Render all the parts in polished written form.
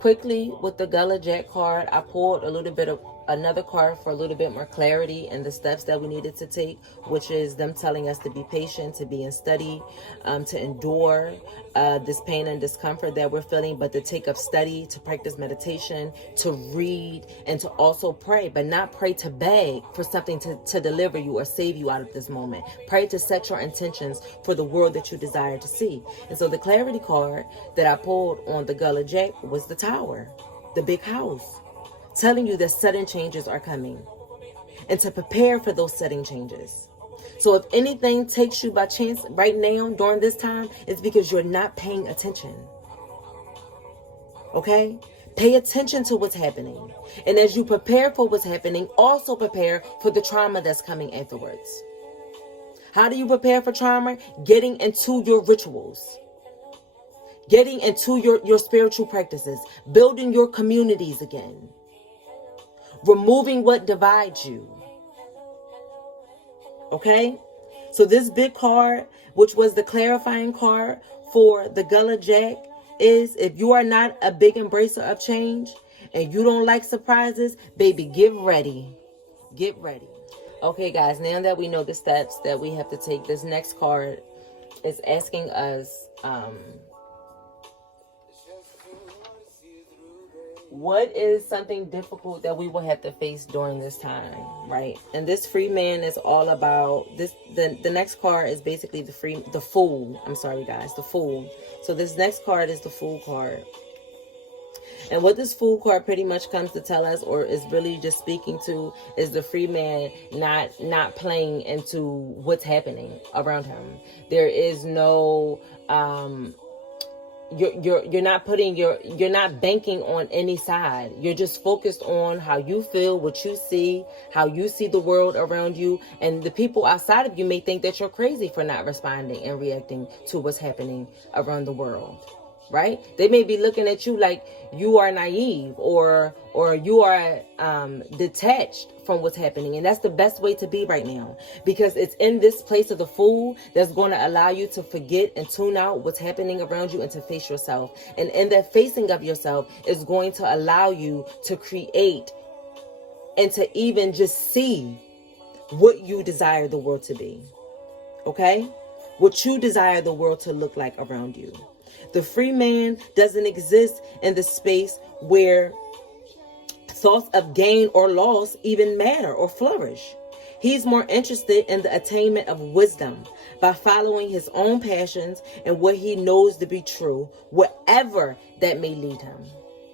Quickly, with the Gullah Jack card, I pulled a little bit of another card for a little bit more clarity and the steps that we needed to take, which is them telling us to be patient, to be in study, to endure this pain and discomfort that we're feeling, but to take up study, to practice meditation, to read, and to also pray, but not pray to beg for something to deliver you or save you out of this moment. Pray to set your intentions for the world that you desire to see. And so the clarity card that I pulled on the Gullah Jack was the Tower, the big house, telling you that sudden changes are coming and to prepare for those sudden changes. So if anything takes you by chance right now during this time, it's because you're not paying attention. Okay? Pay attention to what's happening. And as you prepare for what's happening, also prepare for the trauma that's coming afterwards. How do you prepare for trauma? Getting into your rituals. Getting into your spiritual practices. Building your communities again. Removing what divides you. Okay? So this big card, which was the clarifying card for the Gullah Jack, is if you are not a big embracer of change and you don't like surprises, baby, get ready. Get ready. Okay, guys, now that we know the steps that we have to take, this next card is asking us, what is something difficult that we will have to face during this time, right? And this free man is all about this. The next card is basically the fool. I'm sorry, guys, the fool. So this next card is the fool card. And what this fool card pretty much comes to tell us, or is really just speaking to, is the free man not playing into what's happening around him. There is no you're not banking on any side. You're just focused on how you feel, what you see, how you see the world around you. And the people outside of you may think that you're crazy for not responding and reacting to what's happening around the world, right? They may be looking at you like you are naive or you are detached from what's happening. And that's the best way to be right now, because it's in this place of the fool that's going to allow you to forget and tune out what's happening around you and to face yourself. And in that facing of yourself is going to allow you to create and to even just see what you desire the world to be. Okay? What you desire the world to look like around you. The free man doesn't exist in the space where thoughts of gain or loss even matter or flourish. He's more interested in the attainment of wisdom by following his own passions and what he knows to be true, wherever that may lead him.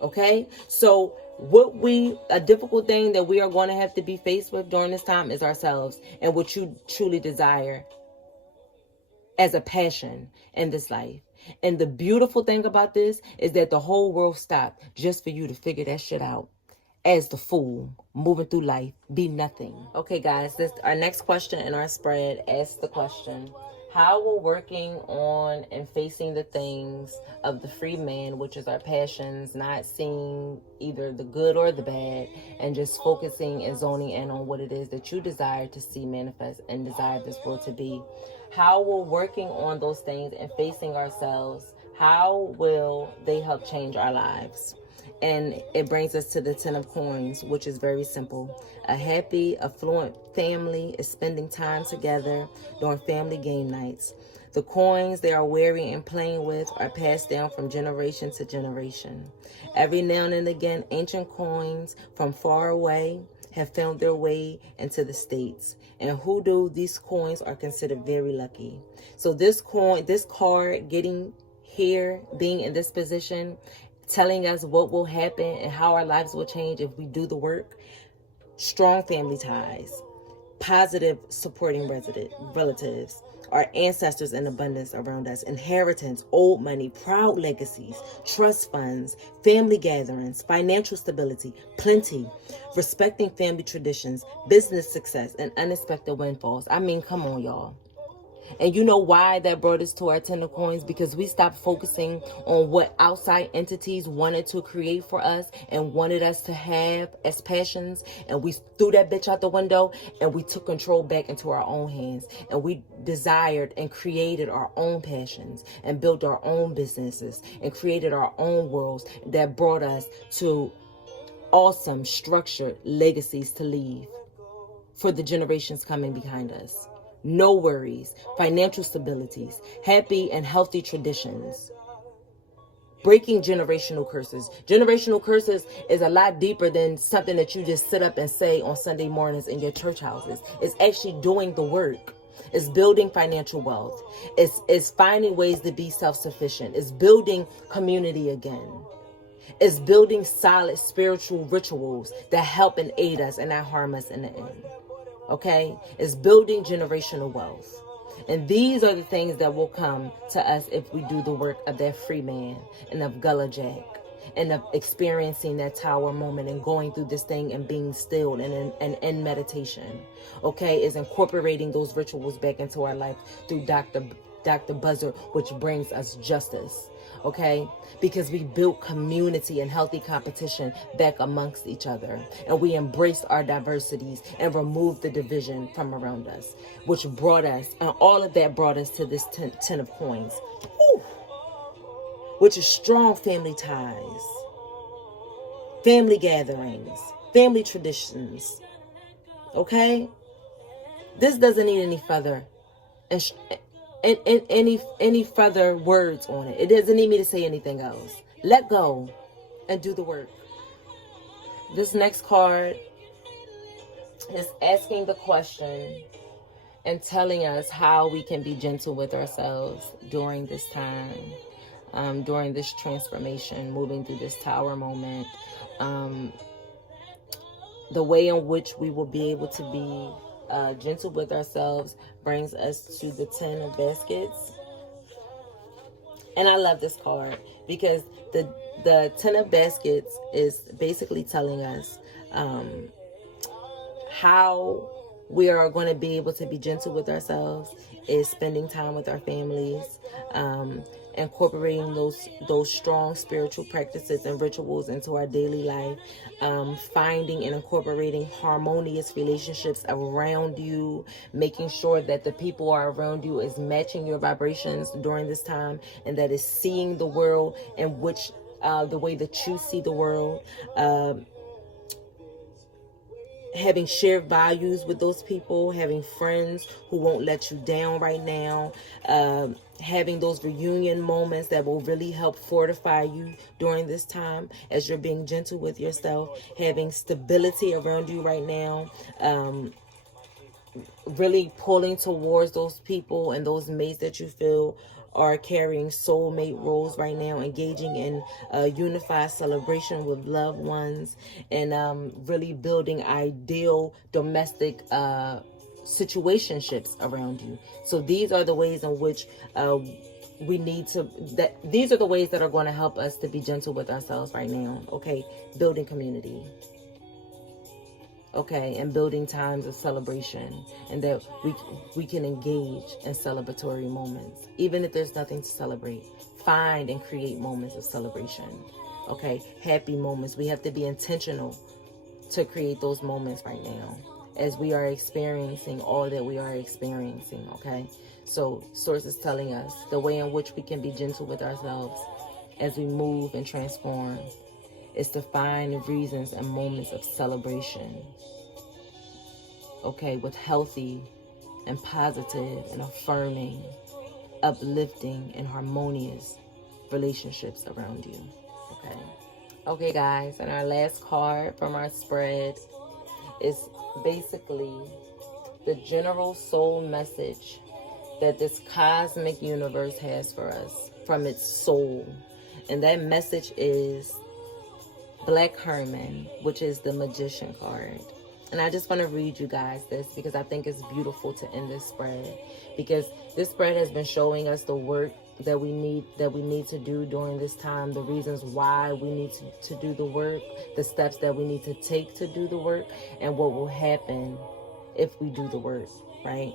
Okay? So a difficult thing that we are going to have to be faced with during this time is ourselves and what you truly desire as a passion in this life. And the beautiful thing about this is that the whole world stopped just for you to figure that shit out. As the fool moving through life, be nothing. Okay, guys, our next question in our spread asks the question: how will working on and facing the things of the free man, which is our passions, not seeing either the good or the bad, and just focusing and zoning in on what it is that you desire to see manifest and desire this world to be, how will working on those things and facing ourselves, how will they help change our lives? And it brings us to the 10 of coins, which is very simple. A happy, affluent family is spending time together during family game nights. The coins they are wearing and playing with are passed down from generation to generation. Every now and again, ancient coins from far away have found their way into the States. And hoodoo, these coins are considered very lucky. So this card getting here, being in this position, telling us what will happen and how our lives will change if we do the work. Strong family ties, positive supporting relatives, our ancestors in abundance around us, inheritance, old money, proud legacies, trust funds, family gatherings, financial stability, plenty, respecting family traditions, business success, and unexpected windfalls. I mean, come on, y'all. And you know why that brought us to our 10 of coins? Because we stopped focusing on what outside entities wanted to create for us and wanted us to have as passions. And we threw that bitch out the window and we took control back into our own hands. And we desired and created our own passions and built our own businesses and created our own worlds that brought us to awesome, structured legacies to leave for the generations coming behind us. No worries, financial stabilities, happy and healthy traditions. Breaking generational curses. Generational curses is a lot deeper than something that you just sit up and say on Sunday mornings in your church houses. It's actually doing the work. It's building financial wealth. It's finding ways to be self-sufficient. It's building community again. It's building solid spiritual rituals that help and aid us and not harm us in the end. Okay? It's building generational wealth. And these are the things that will come to us if we do the work of that free man and of Gullah Jack and of experiencing that tower moment and going through this thing and being still and in meditation. Okay? Is incorporating those rituals back into our life through Dr. Buzzard, which brings us justice. Okay? Because we built community and healthy competition back amongst each other. And we embraced our diversities and removed the division from around us. Which brought us, and all of that brought us to this 10 of coins. Whew. Which is strong family ties. Family gatherings. Family traditions. Okay? This doesn't need any further and any further words on it. It doesn't need me to say anything else. Let go and do the work. This next card is asking the question and telling us how we can be gentle with ourselves during this time, during this transformation, moving through this tower moment. The way in which we will be able to be gentle with ourselves brings us to the 10 of baskets. And I love this card because the 10 of baskets is basically telling us how we are going to be able to be gentle with ourselves is spending time with our families, incorporating those strong spiritual practices and rituals into our daily life, finding and incorporating harmonious relationships around you, making sure that the people are around you is matching your vibrations during this time, and that is seeing the world in which the way that you see the world, having shared values with those people, having friends who won't let you down right now, having those reunion moments that will really help fortify you during this time as you're being gentle with yourself, having stability around you right now, really pulling towards those people and those mates that you feel are carrying soulmate roles right now, engaging in a unified celebration with loved ones, and really building ideal domestic situationships around you. So these are the ways in which these are the ways that are going to help us to be gentle with ourselves right now. Okay, building community. Okay, and building times of celebration, and that we can engage in celebratory moments. Even if there's nothing to celebrate, find and create moments of celebration. Okay, happy moments. We have to be intentional to create those moments right now as we are experiencing all that we are experiencing. Okay, so Source is telling us the way in which we can be gentle with ourselves as we move and transform is to find reasons and moments of celebration. Okay, with healthy and positive and affirming, uplifting and harmonious relationships around you. Okay, guys, and our last card from our spread is basically the general soul message that this cosmic universe has for us from its soul. And that message is Black Herman, which is the Magician card. And I just want to read you guys this because I think it's beautiful to end this spread, because this spread has been showing us the work that we need to do during this time, the reasons why we need to do the work, the steps that we need to take to do the work, and what will happen if we do the work, right?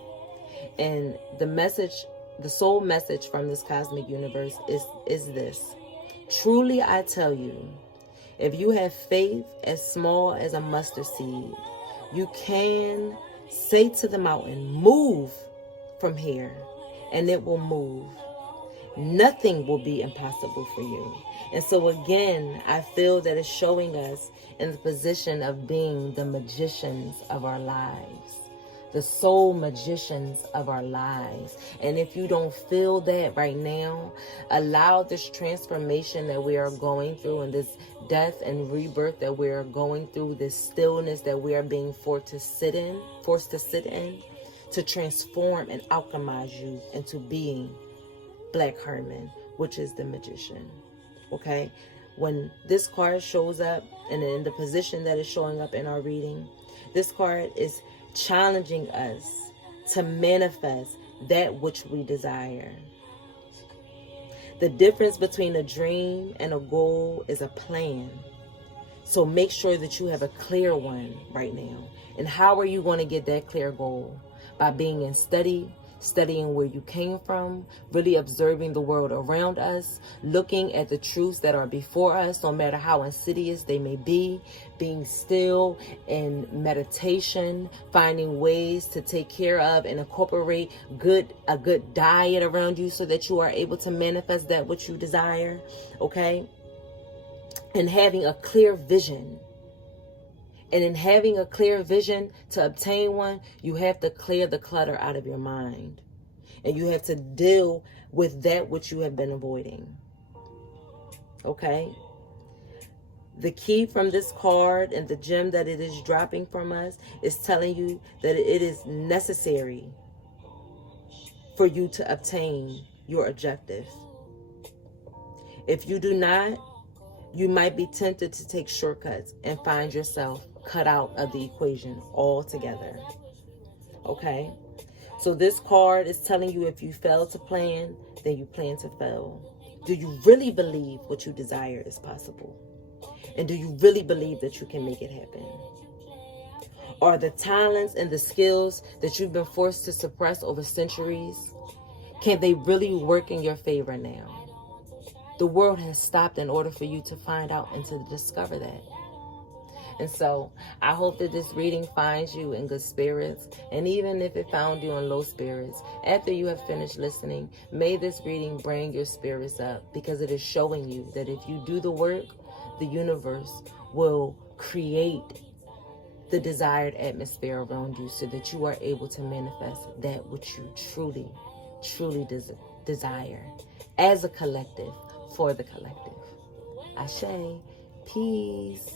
And the message, the soul message from this cosmic universe is this. Truly I tell you, if you have faith as small as a mustard seed, you can say to the mountain, move from here, and it will move. Nothing will be impossible for you. And so again, I feel that it's showing us in the position of being the magicians of our lives, the soul magicians of our lives. And if you don't feel that right now, allow this transformation that we are going through, and this death and rebirth that we are going through, this stillness that we are being forced to sit in, to transform and alchemize you into being Black Herman, which is the magician. Okay? When this card shows up, and in the position that is showing up in our reading, this card is challenging us to manifest that which we desire. The difference between a dream and a goal is a plan. So make sure that you have a clear one right now. And how are you going to get that clear goal? By being in studying where you came from, really observing the world around us, looking at the truths that are before us, no matter how insidious they may be, being still in meditation, finding ways to take care of and incorporate a good diet around you so that you are able to manifest that which you desire, okay? And having a clear vision. And in having a clear vision, to obtain one, you have to clear the clutter out of your mind. And you have to deal with that which you have been avoiding. Okay? The key from this card and the gem that it is dropping from us is telling you that it is necessary for you to obtain your objective. If you do not, you might be tempted to take shortcuts and find yourself cut out of the equation altogether. Okay? So this card is telling you, if you fail to plan, then you plan to fail. Do you really believe what you desire is possible? And do you really believe that you can make it happen? Are the talents and the skills that you've been forced to suppress over centuries, can they really work in your favor now? The world has stopped in order for you to find out and to discover that. And so I hope that this reading finds you in good spirits. And even if it found you in low spirits, after you have finished listening, may this reading bring your spirits up, because it is showing you that if you do the work, the universe will create the desired atmosphere around you so that you are able to manifest that which you truly, truly desire as a collective, for the collective. Ashe. Peace.